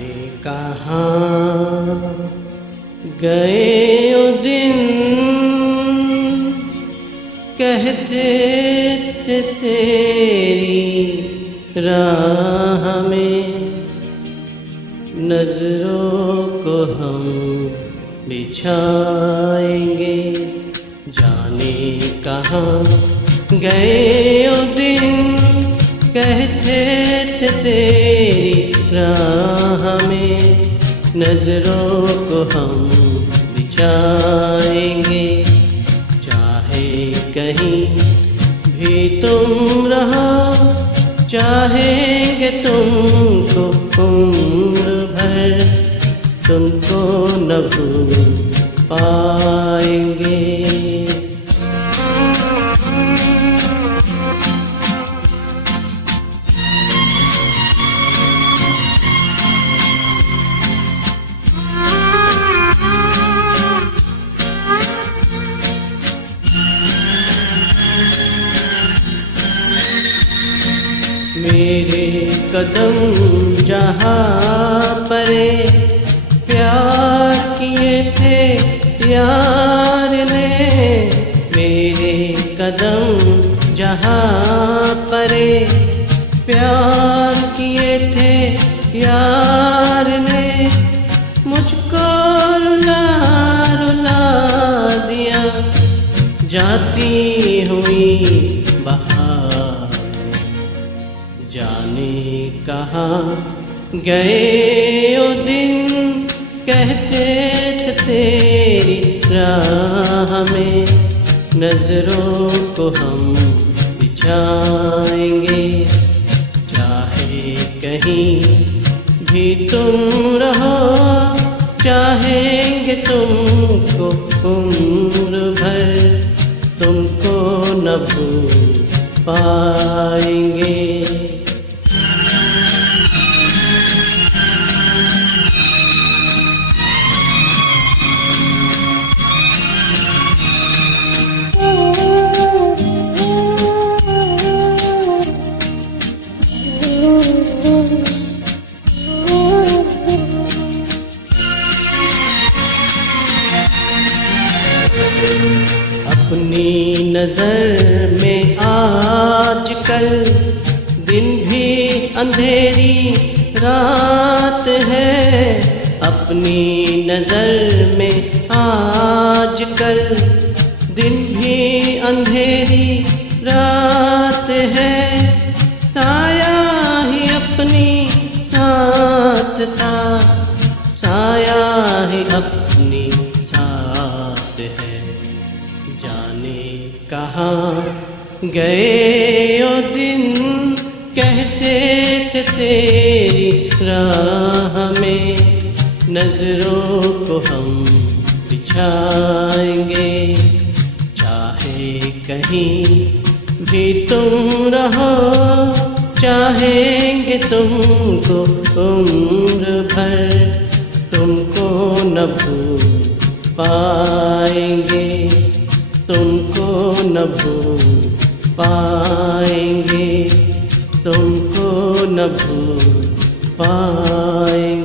जाने कहाँ गए वो दिन, कहते थे तेरी राह में नजरों को हम बिछाएंगे। जाने कहाँ गए वो दिन, कहते थे तेरी राह में नजरों को हम बिछाएंगे। चाहे कहीं भी तुम रहो, चाहेंगे तुमको उम्र भर, तुमको न भूल पाएंगे। मेरे कदम जहाँ परे प्यार किए थे यार ने, मेरे कदम जहाँ परे प्यार किए थे यार ने, मुझको रुला रुला दिया जाती हुई बहार। जाने कहाँ गए वो दिन, कहते थे तेरी राह में नजरों को हम बिछाएंगे। चाहे कहीं भी तुम रहो, चाहेंगे तुमको उम्र भर, तुमको न भूल पाएंगे। अपनी नजर में आजकल दिन भी अंधेरी रात है। अपनी नजर में आजकल दिन भी अंधेरी रात है। साया ही अपनी साथ था, साया ही अपनी साथ है। जाने कहाँ गए वो दिन, कहते थे तेरी राह में नजरों को हम बिछाएंगे। चाहे कहीं भी तुम रहो, चाहेंगे तुमको उम्र भर, तुमको न भूल पाएंगे, तुमको न भूल पाएंगे, तुमको न भूल पाएंगे।